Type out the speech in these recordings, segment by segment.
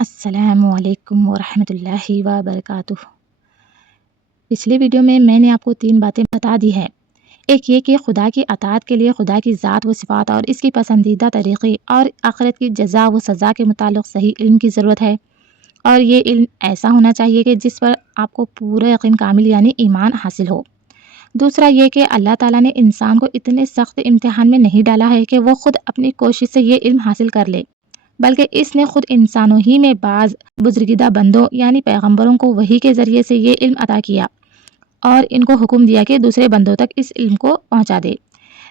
السلام علیکم ورحمۃ اللہ وبرکاتہ۔ پچھلی ویڈیو میں نے آپ کو 3 باتیں بتا دی ہیں۔ ایک یہ کہ خدا کی اطاعت کے لیے خدا کی ذات و صفات اور اس کی پسندیدہ طریقے اور آخرت کی جزا و سزا کے متعلق صحیح علم کی ضرورت ہے، اور یہ علم ایسا ہونا چاہیے کہ جس پر آپ کو پورا یقین کامل یعنی ایمان حاصل ہو۔ دوسرا یہ کہ اللہ تعالیٰ نے انسان کو اتنے سخت امتحان میں نہیں ڈالا ہے کہ وہ خود اپنی کوشش سے یہ علم حاصل کر لے، بلکہ اس نے خود انسانوں ہی میں بعض بزرگیدہ بندوں یعنی پیغمبروں کو وحی کے ذریعے سے یہ علم عطا کیا اور ان کو حکم دیا کہ دوسرے بندوں تک اس علم کو پہنچا دے۔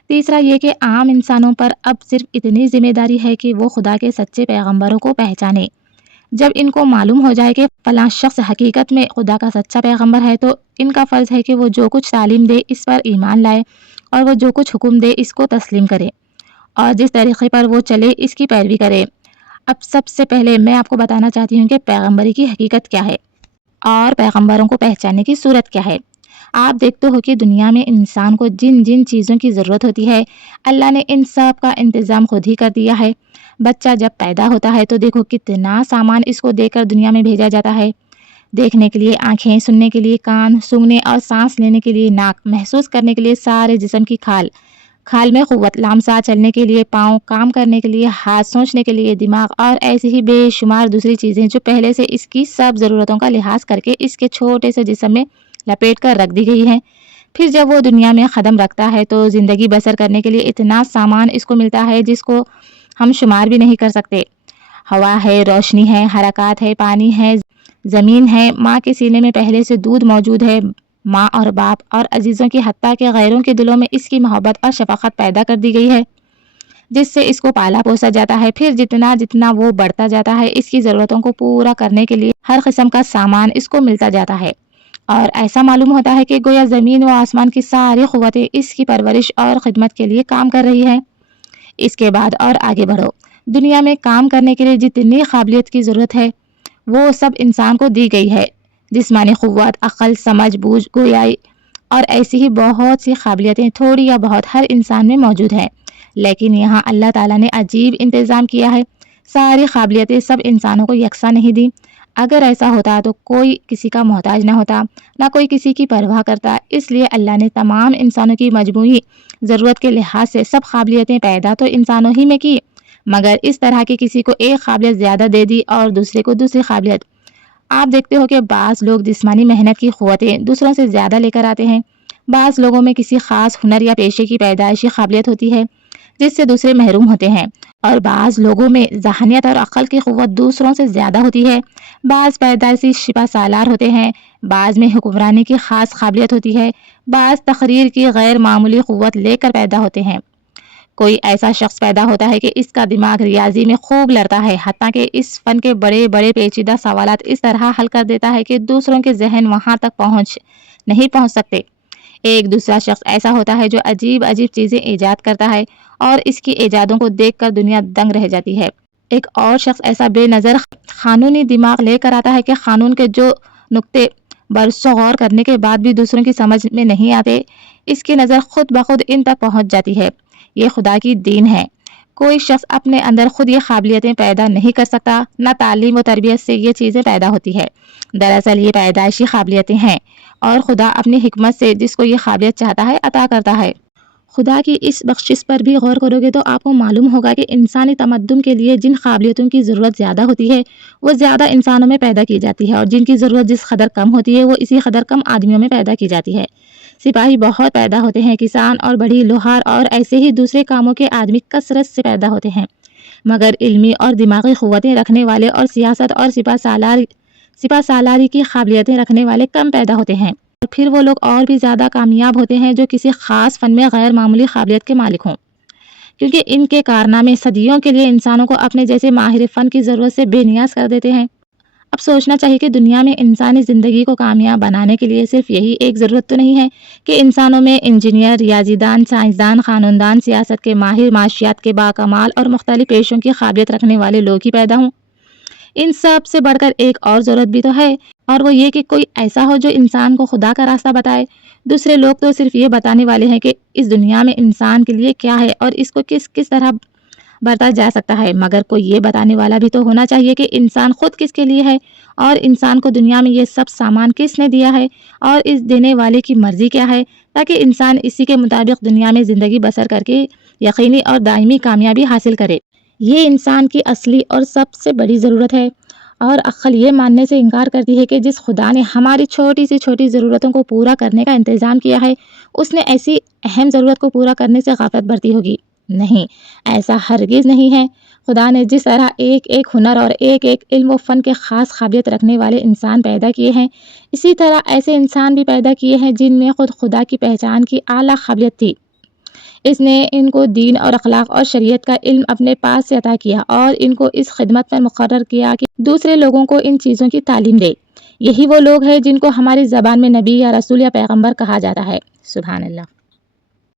تیسرا یہ کہ عام انسانوں پر اب صرف اتنی ذمہ داری ہے کہ وہ خدا کے سچے پیغمبروں کو پہچانے۔ جب ان کو معلوم ہو جائے کہ فلاں شخص حقیقت میں خدا کا سچا پیغمبر ہے، تو ان کا فرض ہے کہ وہ جو کچھ تعلیم دے اس پر ایمان لائے، اور وہ جو کچھ حکم دے اس کو تسلیم کرے، اور جس طریقے پر وہ چلے اس کی پیروی کرے۔ اب سب سے پہلے میں آپ کو بتانا چاہتی ہوں کہ پیغمبری کی حقیقت کیا ہے اور پیغمبروں کو پہچاننے کی صورت کیا ہے۔ آپ دیکھتے ہو کہ دنیا میں انسان کو جن جن چیزوں کی ضرورت ہوتی ہے، اللہ نے ان سب کا انتظام خود ہی کر دیا ہے۔ بچہ جب پیدا ہوتا ہے تو دیکھو کتنا سامان اس کو دے کر دنیا میں بھیجا جاتا ہے۔ دیکھنے کے لیے آنکھیں، سننے کے لیے کان، سونگھنے اور سانس لینے کے لیے ناک، محسوس کرنے کے لیے سارے جسم کی کھال میں قوت، لامسا چلنے کے لیے پاؤں، کام کرنے کے لیے ہاتھ، سوچنے کے لیے دماغ، اور ایسے ہی بے شمار دوسری چیزیں جو پہلے سے اس کی سب ضرورتوں کا لحاظ کر کے اس کے چھوٹے سے جسم میں لپیٹ کر رکھ دی گئی ہیں۔ پھر جب وہ دنیا میں قدم رکھتا ہے تو زندگی بسر کرنے کے لیے اتنا سامان اس کو ملتا ہے جس کو ہم شمار بھی نہیں کر سکتے۔ ہوا ہے، روشنی ہے، حرکات ہے، پانی ہے، زمین ہے، ماں کے سینے میں پہلے سے دودھ موجود ہے، ماں اور باپ اور عزیزوں کی حتیٰ کہ غیروں کے دلوں میں اس کی محبت اور شفقت پیدا کر دی گئی ہے، جس سے اس کو پالا پوسا جاتا ہے۔ پھر جتنا جتنا وہ بڑھتا جاتا ہے اس کی ضرورتوں کو پورا کرنے کے لیے ہر قسم کا سامان اس کو ملتا جاتا ہے، اور ایسا معلوم ہوتا ہے کہ گویا زمین و آسمان کی ساری قوتیں اس کی پرورش اور خدمت کے لیے کام کر رہی ہیں۔ اس کے بعد اور آگے بڑھو، دنیا میں کام کرنے کے لیے جتنی قابلیت کی ضرورت ہے وہ سب انسان کو دی گئی ہے۔ جسمانی قوت، عقل، سمجھ بوجھ، گویائی اور ایسی ہی بہت سی قابلیتیں تھوڑی یا بہت ہر انسان میں موجود ہیں، لیکن یہاں اللہ تعالیٰ نے عجیب انتظام کیا ہے۔ ساری قابلیتیں سب انسانوں کو یکساں نہیں دی۔ اگر ایسا ہوتا تو کوئی کسی کا محتاج نہ ہوتا، نہ کوئی کسی کی پرواہ کرتا۔ اس لیے اللہ نے تمام انسانوں کی مجموعی ضرورت کے لحاظ سے سب قابلیتیں پیدا تو انسانوں ہی میں کی، مگر اس طرح کہ کسی کو ایک قابلیت زیادہ دے دی اور دوسرے کو دوسری قابلیت۔ آپ دیکھتے ہو کہ بعض لوگ جسمانی محنت کی قوتیں دوسروں سے زیادہ لے کر آتے ہیں، بعض لوگوں میں کسی خاص ہنر یا پیشے کی پیدائشی قابلیت ہوتی ہے جس سے دوسرے محروم ہوتے ہیں، اور بعض لوگوں میں ذہانت اور عقل کی قوت دوسروں سے زیادہ ہوتی ہے، بعض پیدائشی شبہ سالار ہوتے ہیں، بعض میں حکمرانی کی خاص قابلیت ہوتی ہے، بعض تقریر کی غیر معمولی قوت لے کر پیدا ہوتے ہیں۔ کوئی ایسا شخص پیدا ہوتا ہے کہ اس کا دماغ ریاضی میں خوب لڑتا ہے، حتیٰ کہ اس فن کے بڑے بڑے پیچیدہ سوالات اس طرح حل کر دیتا ہے کہ دوسروں کے ذہن وہاں تک نہیں پہنچ سکتے۔ ایک دوسرا شخص ایسا ہوتا ہے جو عجیب عجیب چیزیں ایجاد کرتا ہے اور اس کی ایجادوں کو دیکھ کر دنیا دنگ رہ جاتی ہے۔ ایک اور شخص ایسا بے نظر قانونی دماغ لے کر آتا ہے کہ قانون کے جو نقطے برسوں غور کرنے کے بعد بھی دوسروں کی سمجھ میں نہیں آتے، اس کی نظر خود بخود ان تک پہنچ جاتی ہے۔ یہ خدا کی دین ہے۔ کوئی شخص اپنے اندر خود یہ قابلیتیں پیدا نہیں کر سکتا، نہ تعلیم و تربیت سے یہ چیزیں پیدا ہوتی ہے۔ دراصل یہ پیدائشی قابلیتیں ہیں، اور خدا اپنی حکمت سے جس کو یہ قابلیت چاہتا ہے عطا کرتا ہے۔ خدا کی اس بخشش پر بھی غور کرو گے تو آپ کو معلوم ہوگا کہ انسانی تمدن کے لیے جن قابلیتوں کی ضرورت زیادہ ہوتی ہے وہ زیادہ انسانوں میں پیدا کی جاتی ہے، اور جن کی ضرورت جس قدر کم ہوتی ہے وہ اسی قدر کم آدمیوں میں پیدا کی جاتی ہے۔ سپاہی بہت پیدا ہوتے ہیں، کسان اور بڑھی لوہار اور ایسے ہی دوسرے کاموں کے آدمی کثرت سے پیدا ہوتے ہیں، مگر علمی اور دماغی قوتیں رکھنے والے اور سیاست اور سپہ سالاری کی قابلیتیں رکھنے والے کم پیدا ہوتے ہیں، اور پھر وہ لوگ اور بھی زیادہ کامیاب ہوتے ہیں جو کسی خاص فن میں غیر معمولی قابلیت کے مالک ہوں، کیونکہ ان کے کارنامے صدیوں کے لیے انسانوں کو اپنے جیسے ماہر فن کی ضرورت سے بے نیاز کر دیتے ہیں۔ اب سوچنا چاہیے کہ دنیا میں انسانی زندگی کو کامیاب بنانے کے لیے صرف یہی ایک ضرورت تو نہیں ہے کہ انسانوں میں انجینئر، ریاضی دان، سائنسدان، قانون دان، سیاست کے ماہر، معاشیات کے باکمال اور مختلف پیشوں کی قابلیت رکھنے والے لوگ ہی پیدا ہوں۔ ان سب سے بڑھ کر ایک اور ضرورت بھی تو ہے، اور وہ یہ کہ کوئی ایسا ہو جو انسان کو خدا کا راستہ بتائے۔ دوسرے لوگ تو صرف یہ بتانے والے ہیں کہ اس دنیا میں انسان کے لیے کیا ہے اور اس کو کس کس طرح برتا جا سکتا ہے، مگر کوئی یہ بتانے والا بھی تو ہونا چاہیے کہ انسان خود کس کے لیے ہے اور انسان کو دنیا میں یہ سب سامان کس نے دیا ہے اور اس دینے والے کی مرضی کیا ہے، تاکہ انسان اسی کے مطابق دنیا میں زندگی بسر کر کے یقینی اور دائمی کامیابی حاصل کرے۔ یہ انسان کی اصلی اور سب سے بڑی ضرورت ہے، اور عقل یہ ماننے سے انکار کرتی ہے کہ جس خدا نے ہماری چھوٹی سی چھوٹی ضرورتوں کو پورا کرنے کا انتظام کیا ہے، اس نے ایسی اہم ضرورت کو پورا کرنے سے غفلت برتی ہوگی۔ نہیں، ایسا ہرگز نہیں ہے۔ خدا نے جس طرح ایک ایک ہنر اور ایک ایک علم و فن کے خاص قابلیت رکھنے والے انسان پیدا کیے ہیں، اسی طرح ایسے انسان بھی پیدا کیے ہیں جن میں خود خدا کی پہچان کی اعلیٰ قابلیت تھی۔ اس نے ان کو دین اور اخلاق اور شریعت کا علم اپنے پاس سے عطا کیا اور ان کو اس خدمت میں مقرر کیا کہ دوسرے لوگوں کو ان چیزوں کی تعلیم دے۔ یہی وہ لوگ ہیں جن کو ہماری زبان میں نبی یا رسول یا پیغمبر کہا جاتا ہے۔ سبحان اللہ۔